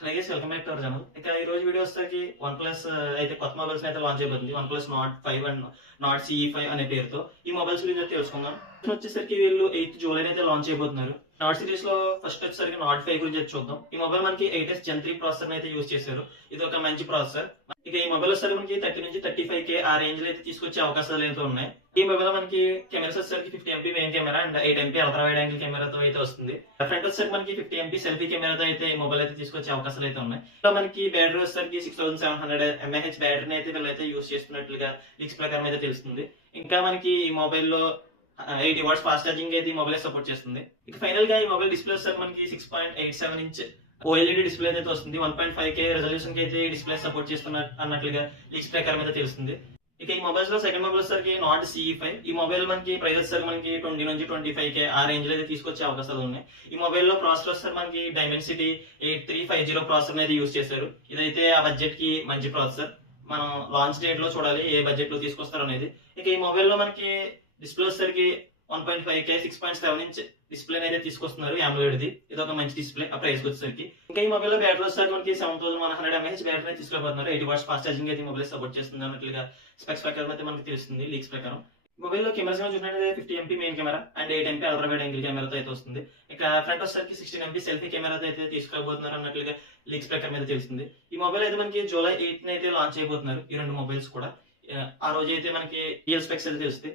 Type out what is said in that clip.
అలాగే welcome back to our channel. ఇక ఈ రోజు వీడియో వచ్చేసరికి వన్ ప్లస్ అయితే కొత్త మొబైల్స్ అయితే లాంచ్ అయిపోతుంది. One plus not 5 and not CE5 అనే పేరుతో ఈ మొబైల్స్ గురించి అయితే తెలుసుకుందాం. వచ్చేసరికి వీళ్ళు 8th జూలై అయితే లాంచ్ అయిపోతున్నారు. నాట్ సిరీస్ లో ఫస్ట్ వచ్చేసరికి నాట్ 5 గురించి అయితే చూద్దాం. ఈ మొబైల్ మనకి 8s Gen 3 ప్రాసెసర్ అయితే యూజ్ చేశారు. ఇది ఒక మంచి ప్రాసెసర్. ఇక ఈ మొబైల్ వచ్చేసరికి మనకి 30 నుంచి 35K ఆ రేంజ్ లో అయితే తీసుకొచ్చే అవకాశాలు అయితే ఉన్నాయి. ఈ మొబైల్ మనకి కెమెరాస్ వచ్చేసరికి 50MP main camera and 8MP ultra wide angle కెమెరాతో అయితే వస్తుంది. ఫ్రంట్ వచ్చేసరికి మనకి 50MP సెల్ఫీ కెమెరాతో అయితే ఈ మొబైల్ అయితే తీసుకొచ్చే అవకాశాలు అయితే ఉన్నాయి. ఇలా మనకి బ్యాటరీ వచ్చేసరికి 6700 mAh బ్యాటరీని అయితే వీళ్ళైతే యూజ్ చేస్తున్నట్లుగా లీక్స్ ప్రకారం అయితే తెలుస్తుంది. ఇంకా మనకి ఈ మొబైల్లో 80 వాట్స్ ఫాస్ట్ ఛార్జింగ్ అయితే ఈ మొబైల్ సపోర్ట్ చేస్తుంది. ఇక ఫైనల్ గా ఈ మొబైల్ డిస్ప్లే వచ్చేసరికి మనకి 6.87 ఇంచ్ OLED డిస్ప్లే అయితే వస్తుంది. 1.5K రెజల్యూషన్ కి అయితే ఈ డిస్ప్లే సపోర్ట్ చేస్తున్న అన్నట్లుగా లీక్స్ ప్రకారం అయితే తెలుస్తుంది. ఇక ఈ మొబైల్స్ లో సెకండ్ మొబైల్ వచ్చేసరికి నాట్ CE5. ఈ మొబైల్ మనకి ప్రైస్ వచ్చేసరికి మనకి 20 నుంచి 25K ఆ రేంజ్ లో అయితే తీసుకొచ్చే అవకాశాలు ఉన్నాయి. ఈ మొబైల్ లో ప్రాసెసర్ వచ్చేసరికి మనకి డైమెన్సిటీ 8350 ప్రాసెసర్ అనేది యూజ్ చేశారు. ఇదైతే ఆ బడ్జెట్ కి మంచి ప్రాసెసర్. మనం లాంచ్ డేట్ లో చూడాలి ఏ బడ్జెట్ లో తీసుకొస్తారు అనేది. ఇక ఈ మొబైల్ లో మనకి డిస్ప్లే వచ్చేసరికి 1.5K 6.7 ఇంచ్ డిస్ప్లే అయితే తీసుకొస్తున్నారు. AMOLED ది ఇది ఒక మంచి డిస్ప్లే ఆ ప్రైస్ వచ్చేసరికి. ఇంకా ఈ మొబైల్ లో బ్యాటరీ వచ్చేసరికి మనకి 7100 mAh బ్యాటరీ తీసుకోబోతున్నారు. 80 వాట్స్ ఫాస్ట్ ఛార్జింగ్ అయితే మొబైల్ సపోర్ట్ చేస్తుంది అన్నట్లుగా స్పెక్స్ ప్రకారం అయితే మనకి తెలుస్తుంది లీక్స్ ప్రకారం. మొబైల్ లో కెమెరాస్ చూసినట్లయితే 50MP main camera and 8MP ultra wide angle కెమెరాతో అయితే వస్తుంది. ఇక ఫ్రంట్ వచ్చేసరికి 16MP సెల్ఫీ కెమెరాతో అయితే తీసుకోబోతున్నారు అన్నట్లుగా లీక్స్ ప్రకారం అయితే తెలుస్తుంది. ఈ మొబైల్ అయితే మనకి జూలై 8 అయితే లాంచ్ అయిపోతున్నారు. ఈ రెండు మొబైల్స్ కూడా ఆ రోజు అయితే మనకి రియల్ స్పెక్స్ అయితే తెలుస్తుంది.